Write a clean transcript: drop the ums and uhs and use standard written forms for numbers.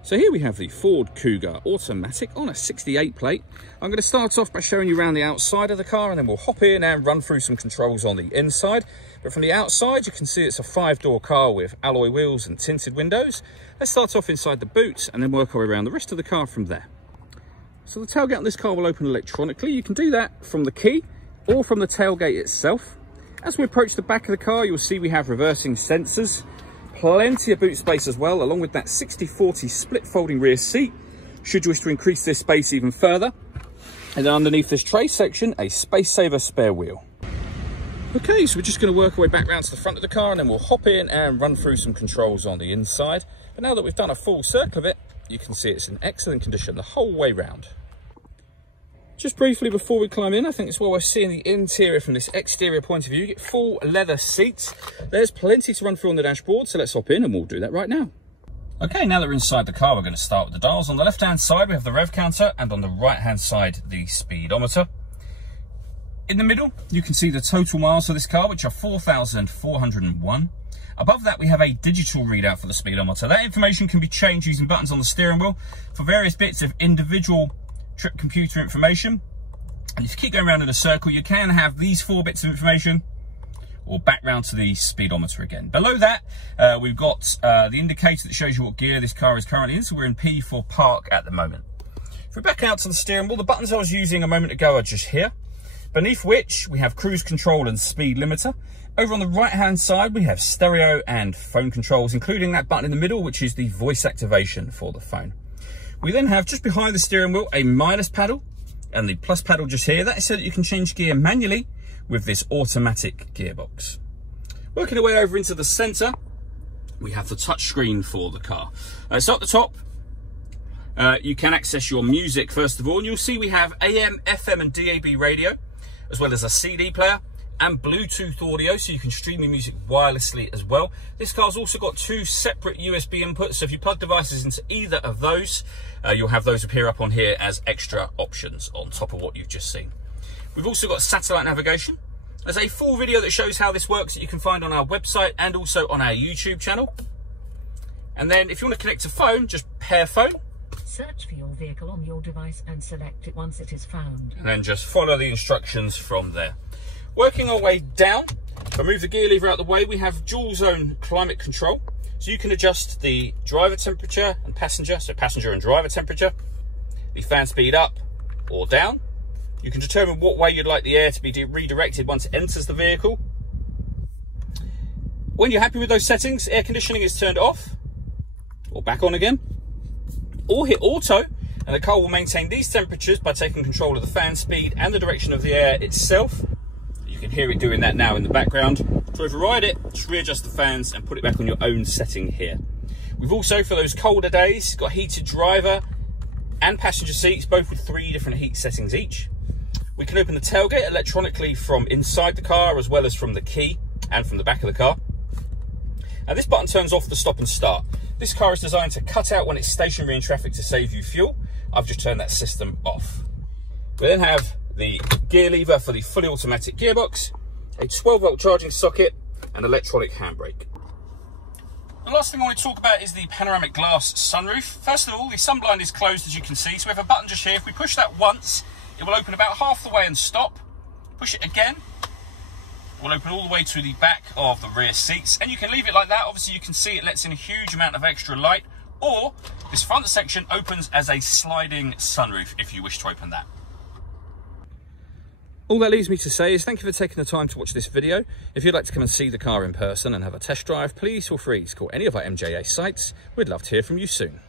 So here we have the Ford Kuga automatic on a 68 plate. I'm going to start off by showing you around the outside of the car, and then we'll hop in and run through some controls on the inside. But from the outside, you can see it's a 5-door car with alloy wheels and tinted windows. Let's start off inside the boot and then work our way around the rest of the car from there. So the tailgate on this car will open electronically. You can do that from the key or from the tailgate itself. As we approach the back of the car, you'll see we have reversing sensors. Plenty of boot space as well, along with that 60/40 split folding rear seat, should you wish to increase this space even further. And then underneath this tray section, a space saver spare wheel. Okay, so we're just going to work our way back round to the front of the car, and then we'll hop in and run through some controls on the inside. But now that we've done a full circle of it, you can see it's in excellent condition the whole way round. Just briefly before we climb in, I think it's while we're seeing the interior from this exterior point of view. You get full leather seats. There's plenty to run through on the dashboard, so let's hop in and we'll do that right now. Okay, now that we're inside the car, we're going to start with the dials. On the left-hand side, we have the rev counter, and on the right-hand side, the speedometer. In the middle, you can see the total miles of this car, which are 4,401. Above that, we have a digital readout for the speedometer. That information can be changed using buttons on the steering wheel for various bits of individual trip computer information. And if you keep going around in a circle, you can have these 4 bits of information, or back round to the speedometer again. Below that, we've got the indicator that shows you what gear this car is currently in. So we're in P for park at the moment. If we back out to the steering wheel, the buttons I was using a moment ago are just here, beneath which we have cruise control and speed limiter. Over on the right hand side, we have stereo and phone controls, including that button in the middle, which is the voice activation for the phone. We then have, just behind the steering wheel, a minus paddle and the plus paddle just here. That is so that you can change gear manually with this automatic gearbox. Working our way over into the centre, we have the touchscreen for the car. So at the top, you can access your music first of all, and you'll see we have AM, FM and DAB radio, as well as a CD player and Bluetooth audio, so you can stream your music wirelessly as well. This car's also got 2 separate USB inputs, so if you plug devices into either of those, you'll have those appear up on here as extra options on top of what you've just seen. We've also got satellite navigation. There's a full video that shows how this works that you can find on our website and also on our YouTube channel. And then if you want to connect to phone, just pair phone. Search for your vehicle on your device and select it once it is found. And then just follow the instructions from there. Working our way down, if I move the gear lever out of the way, we have dual zone climate control. So you can adjust the driver temperature and passenger, so passenger and driver temperature, the fan speed up or down. You can determine what way you'd like the air to be redirected once it enters the vehicle. When you're happy with those settings, air conditioning is turned off or back on again, or hit auto, and the car will maintain these temperatures by taking control of the fan speed and the direction of the air itself. You can hear it doing that now in the background. To override it, just readjust the fans and put it back on your own setting here. We've also, for those colder days, got heated driver and passenger seats, both with 3 different heat settings each. We can open the tailgate electronically from inside the car, as well as from the key and from the back of the car. Now this button turns off the stop and start. This car is designed to cut out when it's stationary in traffic to save you fuel. I've just turned that system off. We then have the gear lever for the fully automatic gearbox, a 12-volt charging socket and electronic handbrake. The last thing I want to talk about is the panoramic glass sunroof. First of all, the sunblind is closed, as you can see, so we have a button just here. If we push that once, it will open about half the way and stop. Push it again, it will open all the way to the back of the rear seats, and you can leave it like that. Obviously you can see it lets in a huge amount of extra light, or this front section opens as a sliding sunroof if you wish to open that. All that leaves me to say is thank you for taking the time to watch this video. If you'd like to come and see the car in person and have a test drive, please feel free to call any of our MJA sites. We'd love to hear from you soon.